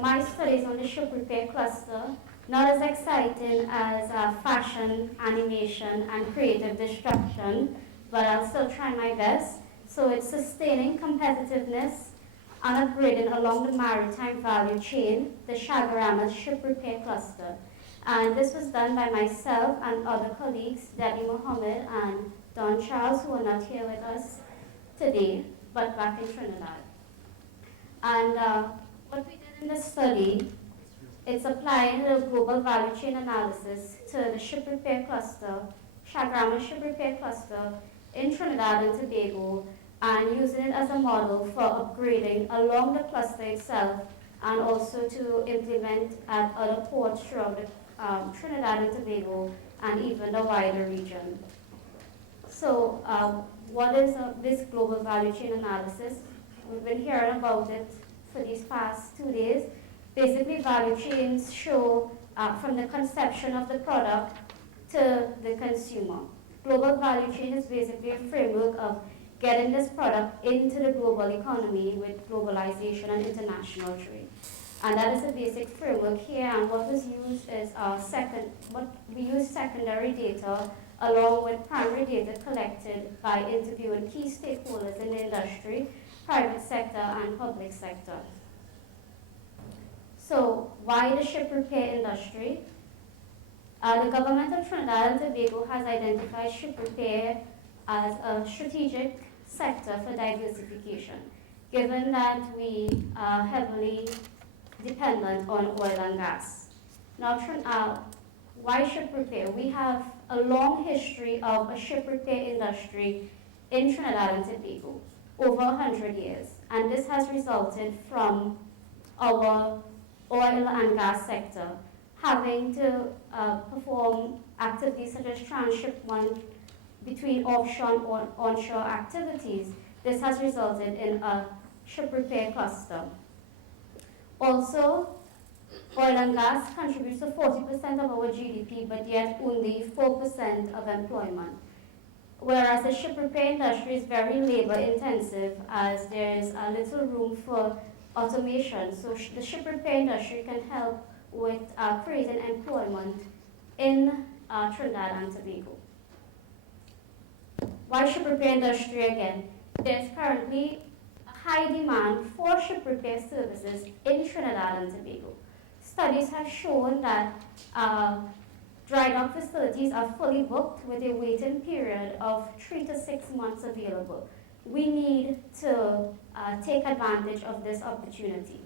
my studies on the ship repair cluster, not as exciting as fashion, animation, and creative destruction, but I'll still try my best. So it's sustaining competitiveness and upgrading along the maritime value chain, the Chaguaramas ship repair cluster. And this was done by myself and other colleagues, Debbie Mohammed and Don Charles, who are not here with us today, but back in Trinidad. And what we did in this study, it's applying the global value chain analysis to the ship repair cluster, Chaguaramas ship repair cluster in Trinidad and Tobago, and using it as a model for upgrading along the cluster itself, and also to implement at other ports throughout the, Trinidad and Tobago, and even the wider region. So what is this global value chain analysis? We've been hearing about it for these past 2 days. Basically, value chains show from the conception of the product to the consumer. Global value chain is basically a framework of getting this product into the global economy with globalization and international trade. And that is a basic framework here, and what was used is we used secondary data along with primary data collected by interviewing key stakeholders in the industry, private sector and public sector. So why the ship repair industry? The government of Trinidad and Tobago has identified ship repair as a strategic sector for diversification, given that we are heavily dependent on oil and gas. Now, why ship repair? We have a long history of a ship repair industry in Trinidad and Tobago, over 100 years, and this has resulted from our oil and gas sector having to perform activities such as transshipment between offshore and onshore activities. This has resulted in a ship repair cluster. Also, oil and gas contributes to 40% of our GDP, but yet only 4% of employment. Whereas the ship repair industry is very labor intensive, as there is a little room for automation. So the ship repair industry can help with creating employment in Trinidad and Tobago. Why ship repair industry again? There's currently a high demand for ship repair services in Trinidad and Tobago. Studies have shown that dry dock facilities are fully booked with a waiting period of 3 to 6 months available. We need to take advantage of this opportunity.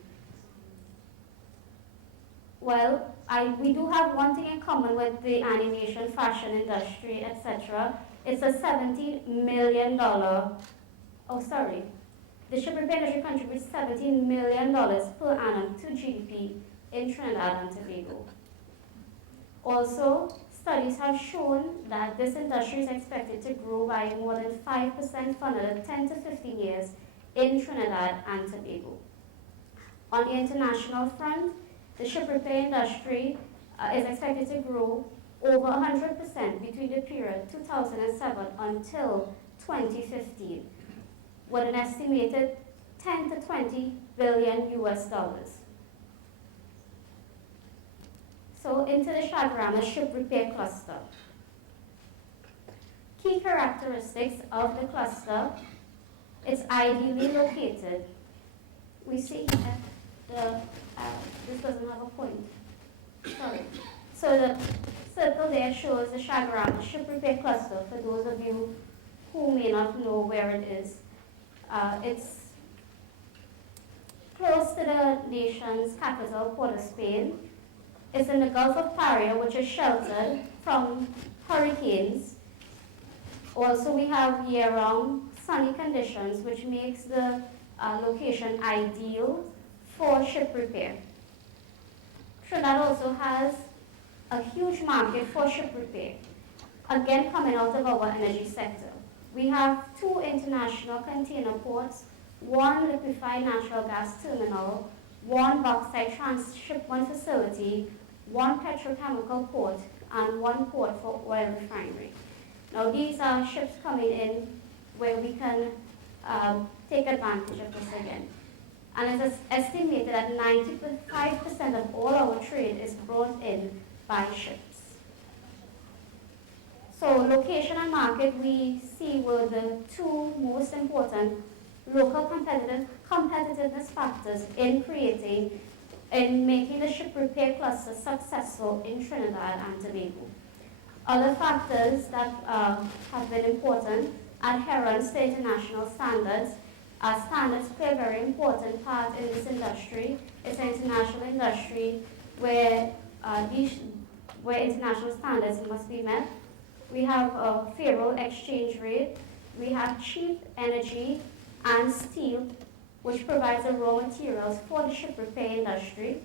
Well, we do have one thing in common with the animation, fashion industry, etc. It's a $17 million, the ship repair industry contributes $17 million per annum to GDP in Trinidad and Tobago. Also, studies have shown that this industry is expected to grow by more than 5% for another 10 to 15 years in Trinidad and Tobago. On the international front, the ship repair industry is expected to grow over 100% between the period 2007 until 2015, with an estimated 10 to 20 billion US dollars. So into the Chaguaramas ship repair cluster. Key characteristics of the cluster: it's ideally located. We see here this doesn't have a point. Sorry. So the circle there shows the Chaguaramas ship repair cluster for those of you who may not know where it is. It's close to the nation's capital, Port of Spain. It's in the Gulf of Paria, which is sheltered from hurricanes. Also, we have year-round sunny conditions, which makes the location ideal for ship repair. Trinidad also has a huge market for ship repair, again coming out of our energy sector. We have 2 international container ports, 1 liquefied natural gas terminal, 1 bauxite transshipment facility, 1 petrochemical port, and 1 port for oil refinery. Now these are ships coming in where we can take advantage of this again. and it is estimated that 95% of all our trade is brought in by ships. So location and market we see were the two most important local competitiveness factors in making the ship repair cluster successful in Trinidad and Tobago. Other factors that have been important: adherence to international standards. Standards play a very important part in this industry. It's an international industry where international standards must be met. We have a favorable exchange rate. We have cheap energy and steel, which provides the raw materials for the ship repair industry.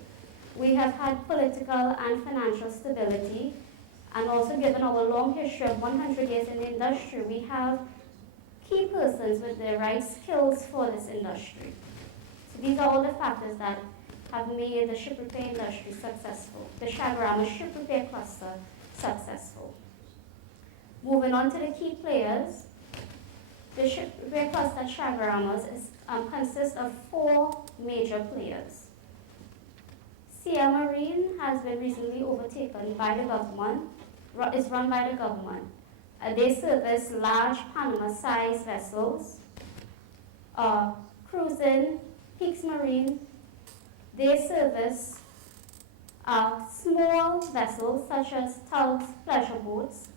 We have had political and financial stability, and also given our long history of 100 years in the industry, we have key persons with the right skills for this industry. So these are all the factors that have made the ship repair industry successful, the Chaguaramas ship repair cluster successful. Moving on to the key players, the ship repair cluster at Chaguaramas consists of 4 major players. CL Marine has been recently overtaken by the government, is run by the government. They service large Panama-sized vessels. Cruising, Peaks Marine, they service small vessels such as tugs, pleasure boats.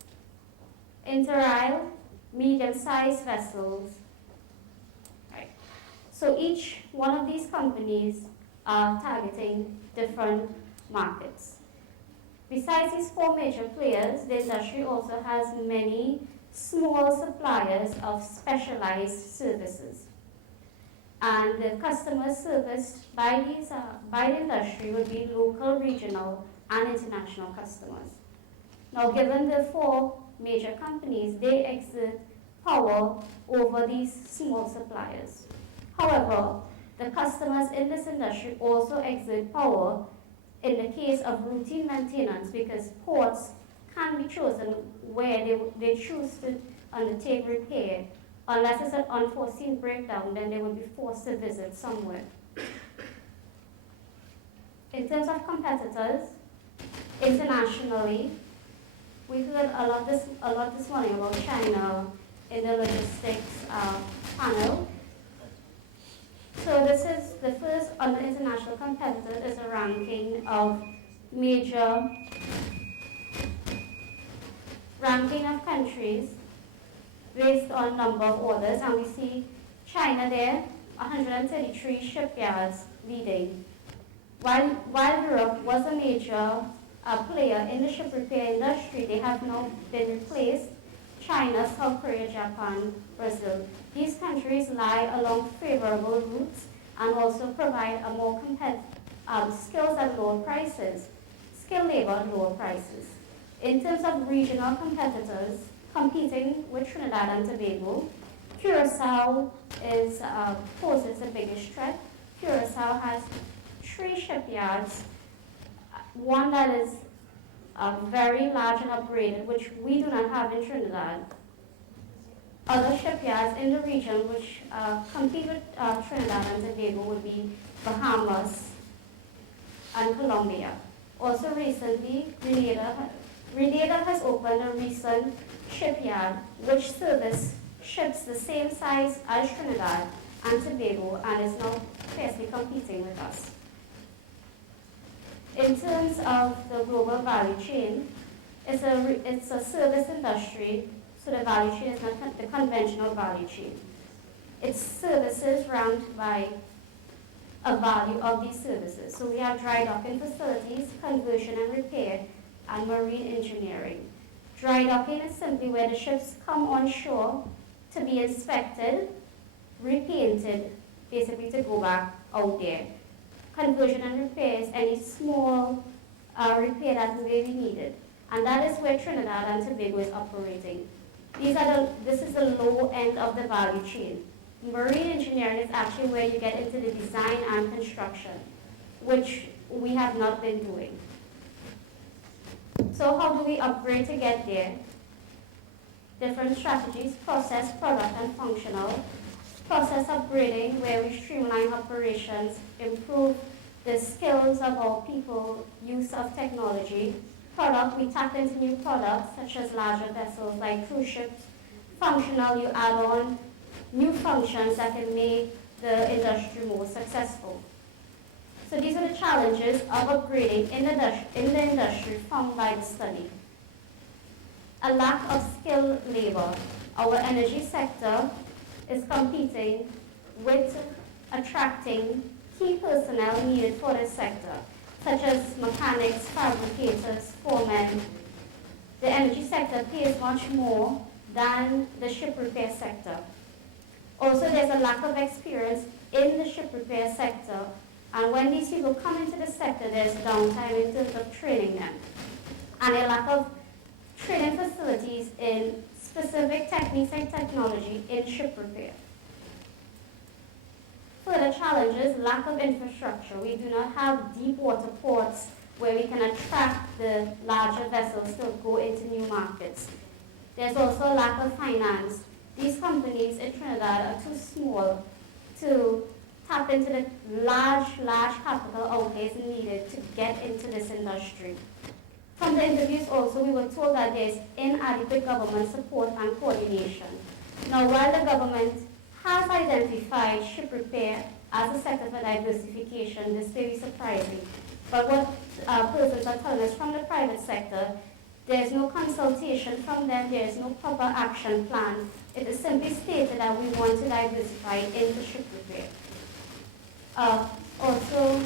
Interisle, medium-sized vessels. Right. So each one of these companies are targeting different markets. Besides these 4 major players, the industry also has many small suppliers of specialized services. And the customers serviced by the industry would be local, regional, and international customers. Now, given the 4 major companies, they exert power over these small suppliers. However, the customers in this industry also exert power in the case of routine maintenance, because ports can be chosen where they choose to undertake repair. Unless it's an unforeseen breakdown, then they would be forced to visit somewhere. In terms of competitors, internationally, we've heard a lot this morning about China in the logistics panel. So this is the first on the international competitor is a ranking of countries based on number of orders, and we see China there, 133 shipyards leading. While Europe was a major player in the ship repair industry, they have now been replaced. China, South Korea, Japan, Brazil. These countries lie along favorable routes and also provide a more skills at lower prices, skilled labor at lower prices. In terms of regional competitors competing with Trinidad and Tobago, Curacao poses the biggest threat. Curacao has 3 shipyards, one that is very large and upgraded, which we do not have in Trinidad. Other shipyards in the region which compete with Trinidad and Tobago would be Bahamas and Colombia. Also recently, Grenada has opened a recent shipyard which services ships the same size as Trinidad and Tobago and is now fiercely competing with us. In terms of the global value chain, it's a service industry, so the value chain is not the conventional value chain. It's services ranked by a value of these services. So we have dry docking facilities, conversion and repair, and marine engineering. Dry docking is simply where the ships come on shore to be inspected, repainted, basically to go back out there. Conversion and repairs, any small repair that may be needed. And that is where Trinidad and Tobago is operating. This is the low end of the value chain. Marine engineering is actually where you get into the design and construction, which we have not been doing. So how do we upgrade to get there? Different strategies: process, product, and functional. process upgrading, where we streamline operations, improve the skills of our people, use of technology. Product, we tap into new products such as larger vessels like cruise ships. Functional, you add on new functions that can make the industry more successful. So these are the challenges of upgrading in the industry found by the study. A lack of skilled labor. Our energy sector is competing with attracting key personnel needed for this sector, such as mechanics, fabricators, foremen. The energy sector pays much more than the ship repair sector. Also, there's a lack of experience in the ship repair sector, and when these people come into the sector, there's downtime in terms of training them, and a lack of training facilities in specific techniques and technology in ship repair. Further challenges, lack of infrastructure. We do not have deep water ports where we can attract the larger vessels to go into new markets. There's also a lack of finance. These companies in Trinidad are too small to tap into the large capital outlays needed to get into this industry. From the interviews also, we were told that there is inadequate government support and coordination. Now, while the government has identified ship repair as a sector for diversification, this may be surprising. But what persons are telling us from the private sector, there is no consultation from them, there is no proper action plan. It is simply stated that we want to diversify into ship repair. Also,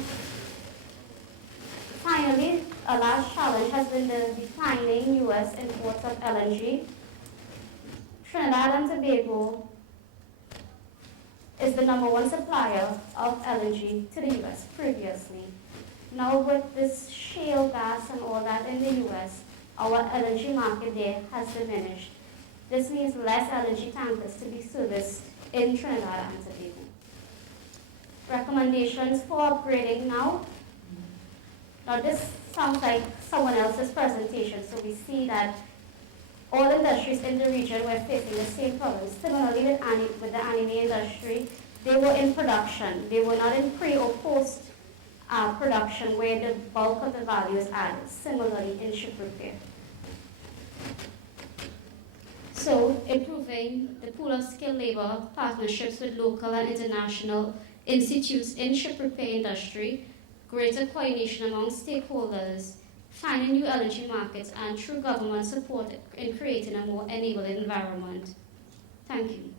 finally, a large challenge has been the declining U.S. imports of LNG. Trinidad and Tobago is the #1 supplier of LNG to the U.S. previously. Now with this shale gas and all that in the U.S., our LNG market there has diminished. This means less LNG tankers to be serviced in Trinidad and Tobago. Recommendations for upgrading now. Now this sounds like someone else's presentation, so we see that all industries in the region were facing the same problems. Similarly with the anime industry, they were in production. They were not in pre or post production where the bulk of the value is added. Similarly in ship repair. So improving the pool of skilled labor, partnerships with local and international institutes in ship repair industry, greater coordination among stakeholders, finding new LNG markets, and through government support in creating a more enabling environment. Thank you.